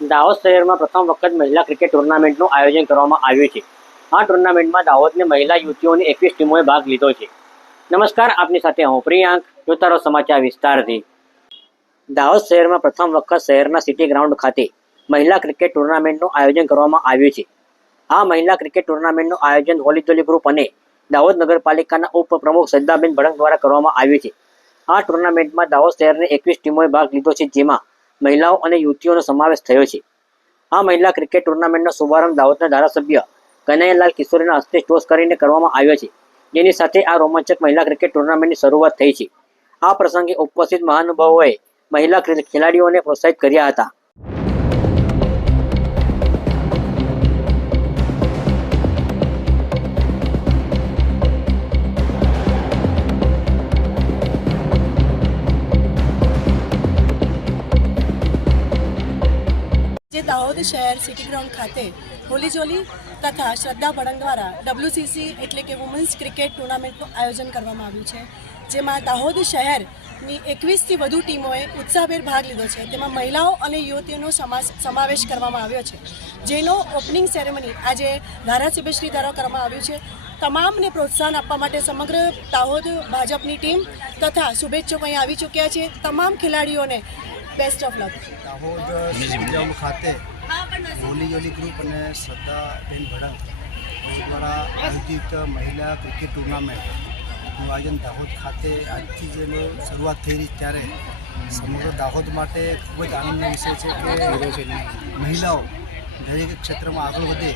દાહોદ શહેરમાં પ્રથમ વખત મહિલા ક્રિકેટ ટુર્નામેન્ટનું આયોજન કરવામાં આવ્યું છે. આ ટુર્નામેન્ટમાં દાહોદની મહિલા યુવતીઓની એકવીસ ટીમોએ ભાગ લીધો છે. નમસ્કાર, આપની સાથે હું પ્રિયાંક, જોતા રહો સમાચાર વિસ્તારથી. દાહોદ શહેરમાં પ્રથમ વખત શહેરના સિટી ગ્રાઉન્ડ ખાતે મહિલા ક્રિકેટ ટુર્નામેન્ટનું આયોજન કરવામાં આવ્યું છે. આ મહિલા ક્રિકેટ ટુર્નામેન્ટનું આયોજન હોલીદોલી ગ્રુપ અને દાહોદ નગરપાલિકાના ઉપપ્રમુખ સદ્દાબેન ભડંગ દ્વારા કરવામાં આવ્યું છે. આ ટુર્નામેન્ટમાં દાહોદ શહેરની એકવીસ ટીમોએ ભાગ લીધો છે, જેમાં મહિલાઓ અને યુવતીઓનો સમાવેશ થયો છે. આ મહિલા ક્રિકેટ ટુર્નામેન્ટનો શુભારંભ દાહોદના ધારાસભ્ય કનૈયાલાલ કિશોરીના હસ્તે ટોસ કરીને કરવામાં આવ્યો છે. જેની સાથે આ રોમાંચક મહિલા ક્રિકેટ ટુર્નામેન્ટની શરૂઆત થઈ છે. આ પ્રસંગે ઉપસ્થિત મહાનુભાવોએ મહિલા ખેલાડીઓને પ્રોત્સાહિત કર્યા હતા. જે દાહોદ શહેર સિટી ગ્રાઉન્ડ ખાતે હોલીજોલી તથા શ્રદ્ધા ભડંગ દ્વારા ડબ્લ્યુસીસી એટલે કે વુમન્સ ક્રિકેટ ટુર્નામેન્ટનું આયોજન કરવામાં આવ્યું છે. જેમાં દાહોદ શહેરની એકવીસથી વધુ ટીમોએ ઉત્સાહભેર ભાગ લીધો છે. તેમાં મહિલાઓ અને યુવતીઓનો સમાવેશ કરવામાં આવ્યો છે. જેનો ઓપનિંગ સેરેમની આજે ધારાસભ્યશ્રી દ્વારા કરવામાં આવ્યું છે. તમામને પ્રોત્સાહન આપવા માટે સમગ્ર દાહોદ ભાજપની ટીમ તથા શુભેચ્છકો અહીં આવી ચૂક્યા છે. તમામ ખેલાડીઓને best of luck Dahod city ground ખાતે હોલી જોલી ગ્રુપ અને શ્રદ્ધાબેન ભડંગ એ દ્વારા આયોજિત મહિલા ક્રિકેટ ટુર્નામેન્ટનું આયોજન દાહોદ ખાતે આજથી જ શરૂઆત થઈ રહી ત્યારે સમગ્ર દાહોદ માટે ખૂબ જ આનંદનો વિષય છે કે મહિલાઓ દરેક ક્ષેત્રમાં આગળ વધે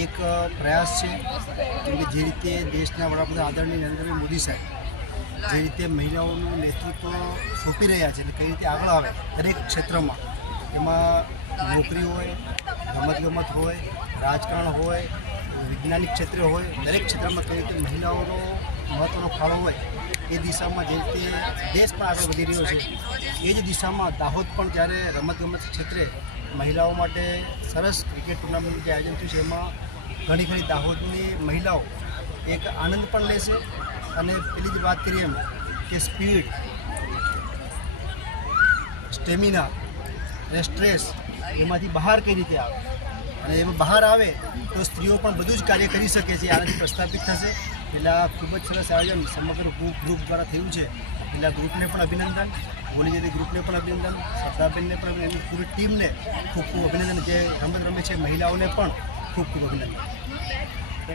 એક પ્રયાસ છે. કેમ કે જે રીતે દેશના વડાપ્રધાન આદરણીય નરેન્દ્રભાઈ મોદી સાહેબ જે રીતે મહિલાઓનું નેતૃત્વ સોંપી રહ્યા છે અને કઈ રીતે આગળ આવે દરેક ક્ષેત્રમાં, એમાં નોકરી હોય, રમતગમત હોય, રાજકારણ હોય, વૈજ્ઞાનિક ક્ષેત્રે હોય, દરેક ક્ષેત્રમાં કઈ રીતે મહિલાઓનો મહત્ત્વનો ફાળો હોય, એ દિશામાં જે રીતે દેશ પણ આગળ વધી રહ્યો છે, એ જ દિશામાં દાહોદ પણ જ્યારે રમતગમત ક્ષેત્રે મહિલાઓ માટે સરસ ક્રિકેટ ટુર્નામેન્ટનું જે આયોજન થયું છે, એમાં ઘણી ખરી દાહોદની મહિલાઓ એક આનંદ પણ લેશે અને પેલી જ વાત કરીએ એમ કે સ્પીડ, સ્ટેમિના સ્ટ્રેસ એમાંથી બહાર કઈ રીતે આવે? અને એમાં બહાર આવે તો સ્ત્રીઓ પણ બધું જ કાર્ય કરી શકે છે, આનાથી પ્રસ્થાપિત થશે. એટલે આ ખૂબ જ સરસ આયોજન સમગ્ર ગ્રુપ ગ્રુપ દ્વારા થયું છે. એટલે આ ગ્રુપને પણ અભિનંદન, બોલી જતી ગ્રુપને પણ અભિનંદન સરદારબેનને પણ અભિનંદન પૂરી ટીમને ખૂબ ખૂબ અભિનંદન. જે રમત રમે છે, મહિલાઓને પણ ખૂબ ખૂબ અભિનંદન.